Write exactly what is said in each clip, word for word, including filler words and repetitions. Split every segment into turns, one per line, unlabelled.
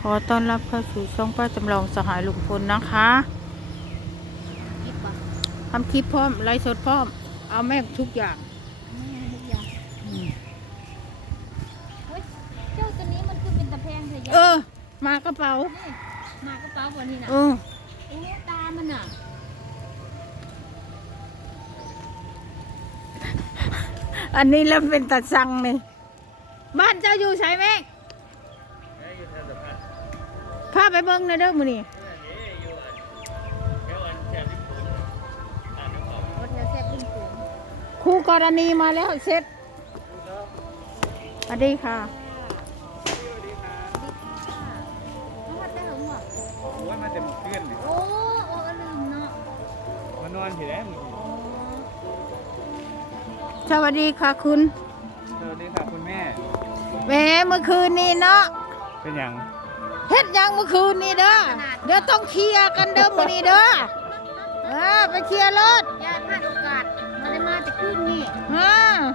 อต้อนรับเข้าสู่ช่องป้าจำลองสหายลุงพลนะคะทำคลิปพร้อมไลฟ์สดพร้อมเอาแม่ทุกอย่าง
ทุกอย่างเฮ้ยเจ้าตัวนี้มันคือเป็นตะแพงเถอะยะ
เออมากระเป๋า
นี่มากระเป๋าบนนี้นะ
เออ
โอ้ตามันอ่ะ
อันนี้เริ่มเป็นตัดซังนี่บ้านเจ้าอยู่ใช่ไหมพาไปเบิ้งในอยเด้อมื้อนี้
รถแซ่บขึ้นสูง
คู่กรณีมาแล้วเสร็จสวัสดีค่ะ
มาได้หรอหมอ
โอ้ยมาเต็มเพื่อนดิ
โอ้โอ้ลืมเนาะ
มานอนที่ไหนมึง
สวัสดีค่ะคุณ
สวัสดีค่ะคุณแม่
แหมเมื่อคืนนี้เนาะ
เป็นอย่าง
เฮ็ดหยังเมื่อคืนนี้เด้อเดี๋ยวต้องเคลียร์กันเด้อมื้อนี้เด้อเออไปเคลียร์รถ
ญาติพลาดโอกาสมาได้มาจะขึ้นนี่
อ่า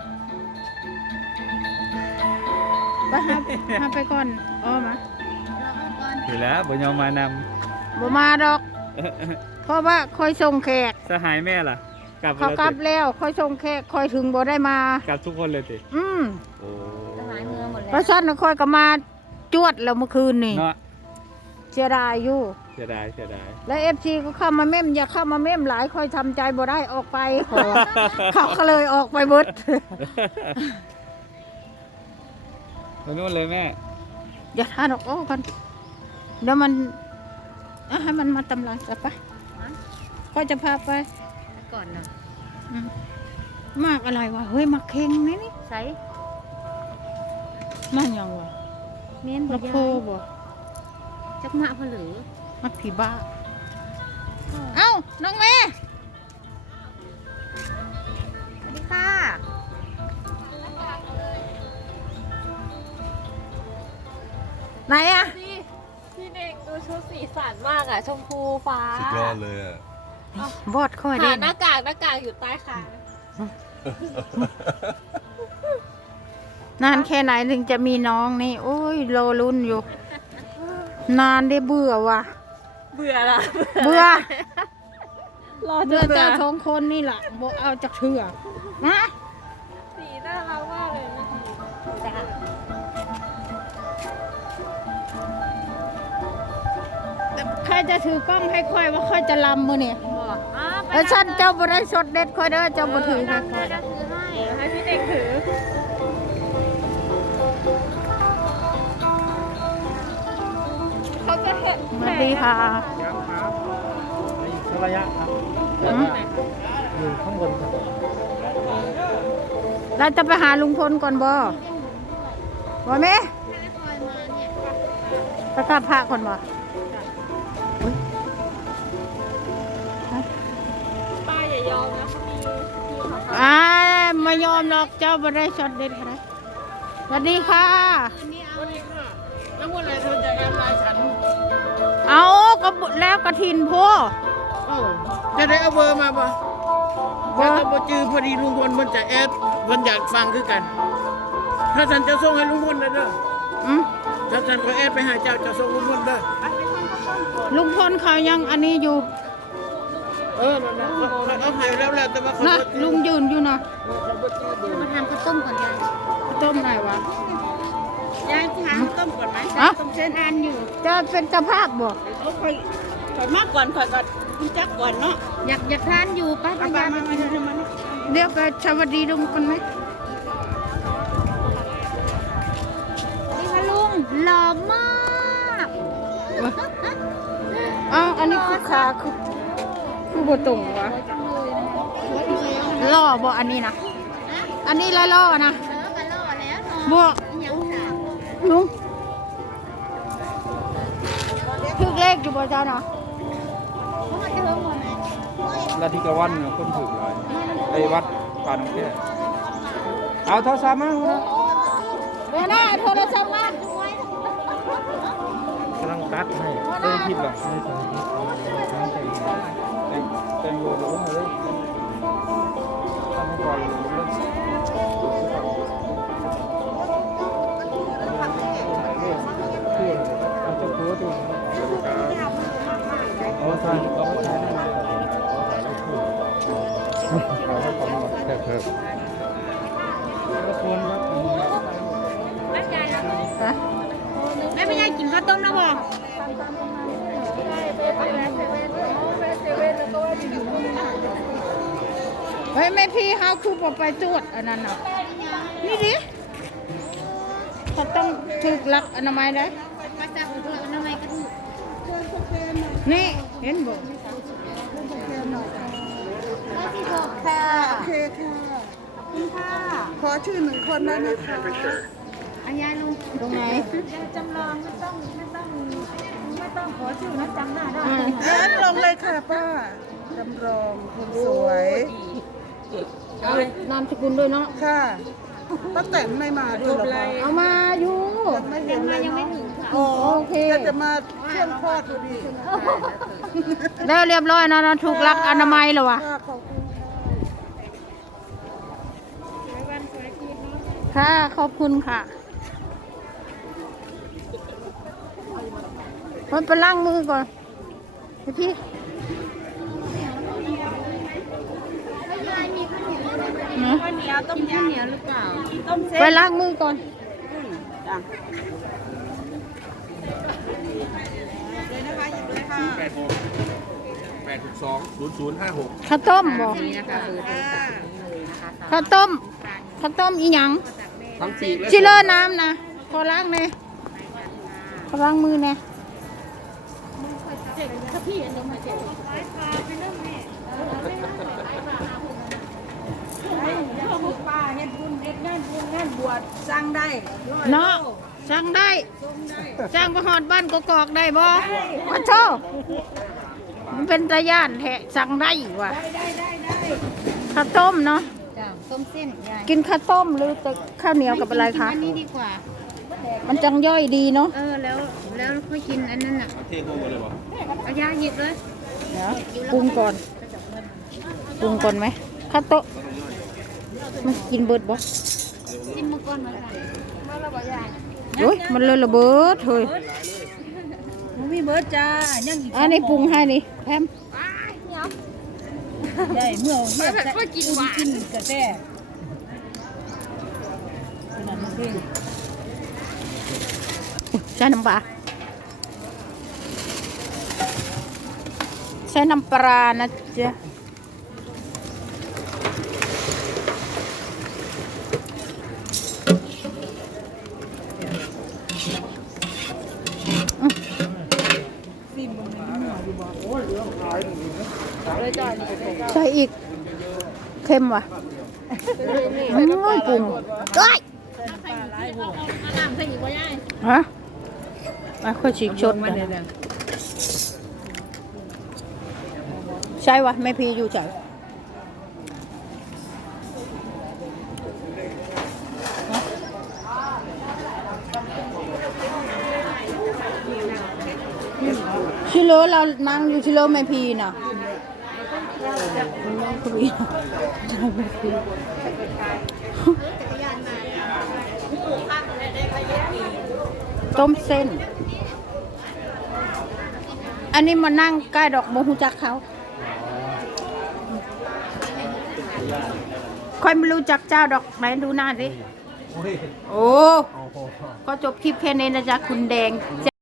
ไปหาหาไปก่อนอ้อมา
เราเอาก่อน
ถือแล้วบ่ยอมมาน
บ่มาดอก
ำ
เพราะว่าคอยส่งแขก
สหายแม่ล่ะ กลับ
เขา
แล้ว
กลับ
ติ
แล้วคอยส่งแขกคอยถึงบ่ได้มา
กลับทุกคนเลยติ
อืม
โอ้
จะหายเมืองหมด
เพ
แล้ว
ราะฉะนั้นคอยก็มาจวดแล้วเมื่อคืนนี่
เนาะ
เสียดายอยู่
เสียดายเสียดาย
แล้ว เอฟ ซี ก็เข้ามาเม่มอย่าเข้ามาเม่มหลายคอยทำใจบ่ได้ออกไปขอ เขาก็เลยออกไปเบิด
ไปนู่นเลยแม่
อย่าทานออกโอ้กันเดี๋ยวมันอ่ะให้มันมาตำลายจะไปก็จะพาไป
ก่อนเนาะ
อืมมากอะไรวะเฮ้ยมาเค็งนี่นี่
ใส่
นั่นยังวะ
เมียนบ่
มาโพ
ยาย
บ่
จักมาเพลือ
มาผีบ้า เอ้าน้องเมย์
สวัสดีค่ะ
ไหนอะ
พี่พี่เด็กดูชุดสีสันมากอะชมพูฟ้า
สุดยอดเลยอ่ะ
บอดค่อย
หา
เด่น
หน้ากากหน้ากากอยู่ใต้คาง
นานแค่ไหนถึงจะมีน้องนี่ โอ้ยโลรุ่นอยู่ นานได้เบื่อว่ะ
เบื่อละ
เบื่อ
รอจ
เบื่อน
เบื่อ
เจ้าท้องคนนี่แหละบเอาจากเถื่อนะ
สีน่ารักมากเลยนะ
ใครจะถือกล้องให้ค่อยว่าค่อยจะลำมือนี่
บอกอ้าไป
แล้วฉันเจ้าบ่ได้สดเด็ดค่อยเด้อเจ้าบ่ถือให้ค่อย
จะซื้อให้
ให้พี่เด็กถือ เขาจะเห็น
สวัสดีค่ะ
ยังครับในระยะครับ
หืม
อยู่ข้างบนครับ
เราจะไปหาลุงพลก่อนบ่บ่แม่
ถ้าคอยมาเนี่ย
ไปกราบพระก่อนบ่อุ๊ย
ป้าอย่ายอมนะเขามีพี่เขาท
อ้ายมายอมหรอกเจ้าบ่ได้สดเด็ดค่ะสวัสดีค่ะ
แล้วเมื่อไรเธอจะแอบไลน์ฉัน
เอาก็บุแล้วกระถินโพ
จะได้เอาเบอร์มาปะ
เบ
ถ้า
อ
เรา
ร์
บ่จือพอดีลุงพลมันจะแอดมันอยากฟังคือกัน ถ้าฉันจะส่งให้ลุงพลเลยเด้อ
อืม
ถ้าฉันก็แอดไปหาเจ้าจะส่งลุงพลเด้อ
ลุงพลเขายังอันนี้อยู่
เออนั่นแหละเขาเขาเอาให้แล้วแหละแต่ว่าเขา
นะ
บ่จือ
ลุงยืนอยู่นะ
เขาบ่จือเบอร์
มาทำข้าวต้มก่อนยาย
ต้มไหนวะ
ยายทานต้มก่อนไหม
อ่ะ
ต้มเส้นอันอยู่
จะเป็นเจ้าภาพบ่
เอาค่อยค่อยมากก่อนค่อยก็รู้จักก่อนเนาะ
อยากอยากทานอยู่ป้า
เอา
พยา
มา
ไป
มามาเดี๋ยวมา
เดี๋ยวไปสวัสดีลุงกันไหม
นี่ค่ะลุงหล่อมาก
อ้าวอันนี้คือขาคือคือบ่ตรงวะล่อบ่อันนี้นะอันนี้ละล่อนะ
เออกันหล่อแล้วเนาะ
บ่
ยังสาว
ลุงถึกเลขอยู่บ่เจ้าเนาะ
เพราะว่าจะเพิ่มหมดไหม
ลาธิกาวันเนี่ยคนถูกเลยไอ้วัดปันแค่เอาโทรศัพท์มาหัว
เดี๋ยวนะโทรศัพท์มาก
ำลังตัดให้เต้นคิดหรอไม่ใช่แต่งแต่งโลโลมาเลยทำให้ก่อนเลยเรื่องเพื่อเอาเจ้าตัวอทานเขาก็ใช้ได้เราให้ความหมดแค่เพิ่มก็ควรครับ
ฮะ
แม่ไม่ยายกินข้าวต้มนะบอก
เฮ้ยแม่พี่เขาคือบอกไปตรวจอันนั้นเนาะนี่ดิเขาต้องถูกหลักอนามัยได้
มาจากอุตรอนามัยก็ถูก
นี่เห็นบอก
ก็ที่ถูกค่ะ
โอเคค่ะคุณค่ะ ขอชื่อหนึ่งคนได้นะคะ
อันยายลุง
ตรงไหน
จำลองไม่ต้องไม่ต้องไม่ต้องขอชื่อนะจำหน้าได้
อืม
งั้นลงเลยค่ะป้าจำลองคนสวย
เอานามสกุลด้วยเนาะ
ค่ะป้าแต่งไม่มาด้วยเหรอคะ
เอามาอยู่
ยังไม่เห็นเลย
ยังไม่
เนาะ
ถึงค่ะ
อ๋อ
โอเค
แกจะมาเที่ยงคลอดพอดี
แล้วเรียบร้อยเนาะเราถูกหลักอนามัยแล้ววะ
ค่ะขอบคุณค่ะ
ค่ะขอบคุณค่ะมันไปล้างมือก่อนเดี๋ยวพี่
ยายมีข้าวเหนียวไหม
นะ
ข้าวเหนียวต้มยำข้าวเหนียวหรือเปล่าต้มเส้
ไป
น
ล้างมือก่อน
แปดหกแปดหกสองศูนย์ศูนย์ห้าหก
ข้าวต้มบอก
นี่นะคะเบอร์โทรศัพท์
ข้าวต้มข้าวต้มอีหยัง
ทั้งปีกและ
ชิเลอร์น้ำนะขอล้างเลยขอล้างมือเนี่ย
ป้าเฮ็ดบุญเฮ็ดงานบุญงานบวชสร้างได้
เนาะสั่งได้สั่งไปหอดบ้านกอกๆได้บ่มาโชว์มันเป็นตาย่านแทะสั่งได้ว่ะข้าวต้มเนาะ
จ้ะต้มเส้นยาย
กินข้าวต้มหรือแต่ข้าวเหนียวกับอะไรคะ
อันนี้ดีกว่า
มันจังย่อยดีเนาะ
เออแล้วแล้วค่อยกินอันนั้นอ่ะ
เทโกมาเลยวะ
เอายาหยิบเลย
เดี๋ยวปรุงก่อนปรุงก่อนไหมข้าวโต๊ะมันกินเบิดบ่
ชิมมือก่อนมาค่ะมาแล้วบ่ยาย
โอ้ยมันเลยระเบิดเฮ้ย
มีเบิร์ดจ้ายังอีก
อันนี้ปรุงให้นี่แพม
ได้เมื่อเมื่อ
แบบค่อยกินหวาน
กินกาแฟขนาดนั้นเอง
ใส่น้ำปลาใส่น้ำปลานะจ๊ะใส่อีกเค็มว่ะอืมปรุงเอ้ยฮะมาค่อยฉีกชดกันใช่วะแม่พีอยู่ใจชิโร่เรานั่งอยู่ชิโร่แม่พีน่ะคุยใช่แม่พีต้มเส้น อันนี้มานั่งใกล้ดอกโมหูจักเขาค่อยไม่รู้จักเจ้าดอกไหนดูหน้าดิ โอ้ ก็จบคลิปแค่นี้นะจ๊ะคุณแดง